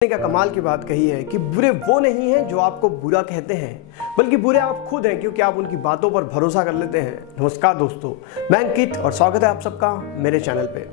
का कमाल की बात कही है कि बुरे वो नहीं हैं जो आपको बुरा कहते हैं, बल्कि बुरे आप खुद हैं क्योंकि आप उनकी बातों पर भरोसा कर लेते हैं। नमस्कार दोस्तों, मैं अंकित और स्वागत है आप सबका मेरे चैनल पे।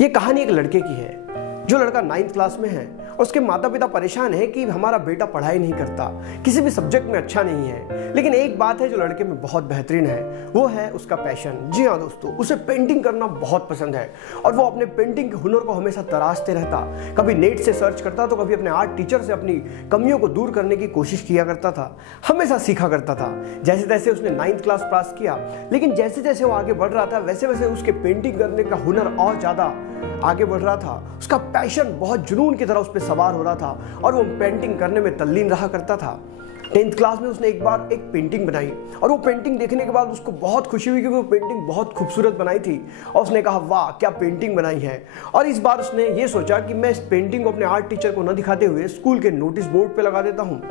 ये कहानी एक लड़के की है। जो लड़का 9th क्लास में है और उसके माता पिता परेशान हैं कि हमारा बेटा पढ़ाई नहीं करता, किसी भी सब्जेक्ट में अच्छा नहीं है। लेकिन एक बात है जो लड़के में बहुत बेहतरीन है, वो है उसका पैशन। जी हाँ दोस्तों, उसे पेंटिंग करना बहुत पसंद है और वो अपने पेंटिंग के हुनर को हमेशा तराशते रहता। कभी नेट से सर्च करता तो कभी अपने आर्ट टीचर से अपनी कमियों को दूर करने की कोशिश किया करता था। हमेशा सीखा करता था। जैसे तैसे उसने 9th क्लास पास किया, लेकिन जैसे जैसे वो आगे बढ़ रहा था वैसे वैसे उसके पेंटिंग करने का हुनर और ज़्यादा आगे बढ़ रहा था। उसका पैशन बहुत जुनून की तरह उस पर सवार हो रहा था और वो पेंटिंग करने में तल्लीन रहा करता था। 10th क्लास में उसने एक बार एक पेंटिंग बनाई और वो पेंटिंग देखने के बाद उसको बहुत खुशी हुई क्योंकि वो पेंटिंग बहुत खूबसूरत बनाई थी और उसने कहा वाह क्या पेंटिंग बनाई है। और इस बार उसने ये सोचा कि मैं इस पेंटिंग को अपने आर्ट टीचर को न दिखाते हुए स्कूल के नोटिस बोर्ड पे लगा देता हूँ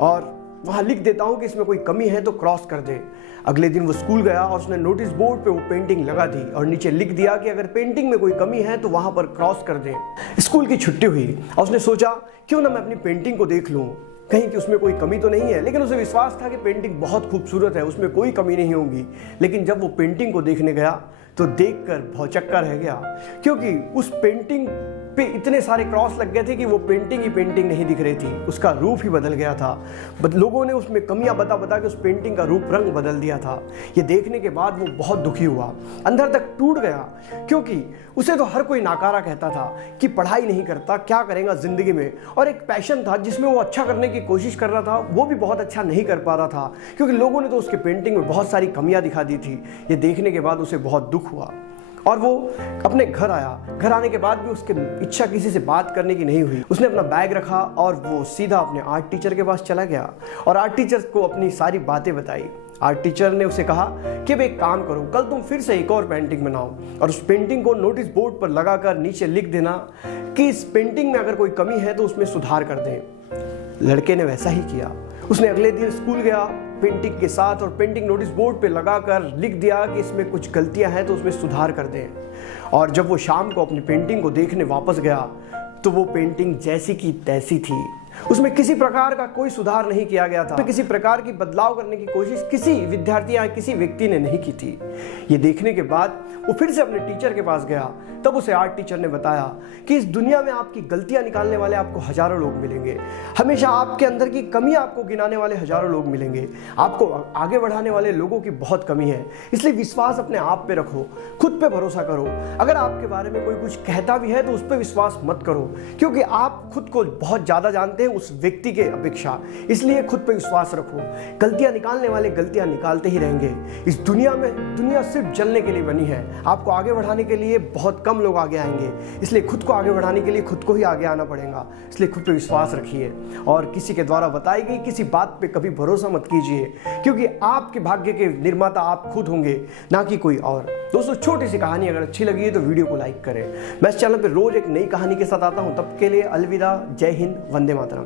और वहाँ लिख देता हूँ कि इसमें कोई कमी है तो क्रॉस कर दे। अगले दिन वो स्कूल गया और उसने नोटिस बोर्ड पे वो पेंटिंग लगा दी और नीचे लिख दिया कि अगर पेंटिंग में कोई कमी है तो वहाँ पर क्रॉस कर दें। स्कूल की छुट्टी हुई और उसने सोचा क्यों ना मैं अपनी पेंटिंग को देख लूँ, कहीं कि उसमें कोई कमी तो नहीं है। लेकिन उसे विश्वास था कि पेंटिंग बहुत खूबसूरत है, उसमें कोई कमी नहीं होगी। लेकिन जब वो पेंटिंग को देखने गया तो देखकर भौचक्का रह गया क्योंकि उस पेंटिंग पे इतने सारे क्रॉस लग गए थे कि वो पेंटिंग ही पेंटिंग नहीं दिख रही थी, उसका रूप ही बदल गया था। लोगों ने उसमें कमियां बता बता के उस पेंटिंग का रूप रंग बदल दिया था। ये देखने के बाद वो बहुत दुखी हुआ, अंदर तक टूट गया क्योंकि उसे तो हर कोई नाकारा कहता था कि पढ़ाई नहीं करता, क्या करेगा जिंदगी में। और एक पैशन था जिसमें वो अच्छा करने की कोशिश कर रहा था, वो भी बहुत अच्छा नहीं कर पा रहा था क्योंकि लोगों ने तो उसके पेंटिंग में बहुत सारी कमियां दिखा दी थी। ये देखने के बाद उसे बहुत दुख हुआ और वो अपने घर आया। घर आने के बाद भी उसकी इच्छा किसी से बात करने की नहीं हुई। उसने अपना बैग रखा और वो सीधा अपने आर्ट टीचर के पास चला गया और आर्ट टीचर को अपनी सारी बातें बताई। आर्ट टीचर ने उसे कहा कि अब एक काम करो, कल तुम फिर से एक और पेंटिंग बनाओ और उस पेंटिंग को नोटिस बोर्ड पर लगाकर नीचे लिख देना कि इस पेंटिंग में अगर कोई कमी है तो उसमें सुधार कर दें। लड़के ने वैसा ही किया। उसने अगले दिन स्कूल गया पेंटिंग के साथ और पेंटिंग नोटिस बोर्ड पे लगाकर लिख दिया कि इसमें कुछ गलतियां हैं तो उसमें सुधार कर दें। और जब वो शाम को अपनी पेंटिंग को देखने वापस गया तो वो पेंटिंग जैसी की तैसी थी। उसमें किसी प्रकार का कोई सुधार नहीं किया गया था, किसी प्रकार की बदलाव करने की कोशिश किसी विद्यार्थी या किसी व्यक्ति ने नहीं की थी। ये देखने के बाद वो फिर से अपने टीचर के पास गया। तब उसे आर्ट टीचर ने बताया कि इस दुनिया में आपकी गलतियां निकालने वाले आपको हजारों लोग मिलेंगे, हमेशा आपके अंदर की कमियां आपको गिनाने वाले हजारों लोग मिलेंगे। आपको आगे बढ़ाने वाले लोगों की बहुत कमी है, इसलिए विश्वास अपने आप पे रखो, खुद पे भरोसा करो। अगर आपके बारे में कोई कुछ कहता भी है तो उस पर विश्वास मत करो क्योंकि आप खुद को बहुत ज्यादा जानते हैं उस व्यक्ति के अपेक्षा, इसलिए खुद पे विश्वास रखो। गलतियां निकालने वाले गलतियां निकालते ही रहेंगे। इस दुनिया में दुनिया सिर्फ जलने के लिए बनी है, आपको आगे बढ़ाने के लिए बहुत कम लोग आगे आएंगे, इसलिए खुद को आगे बढ़ाने के लिए खुद को ही आगे आना पड़ेगा। इसलिए खुद पे विश्वास रखिए और किसी के द्वारा बताई गई किसी बात पे कभी भरोसा मत कीजिए क्योंकि आपके भाग्य के निर्माता आप खुद होंगे, ना कि कोई और। दोस्तों, छोटी सी कहानी अगर अच्छी लगी है तो वीडियो को लाइक करें। मैं इस चैनल पर रोज एक नई कहानी के साथ आता हूं, तब के लिए अलविदा, जय हिंद, वंदे मातरम।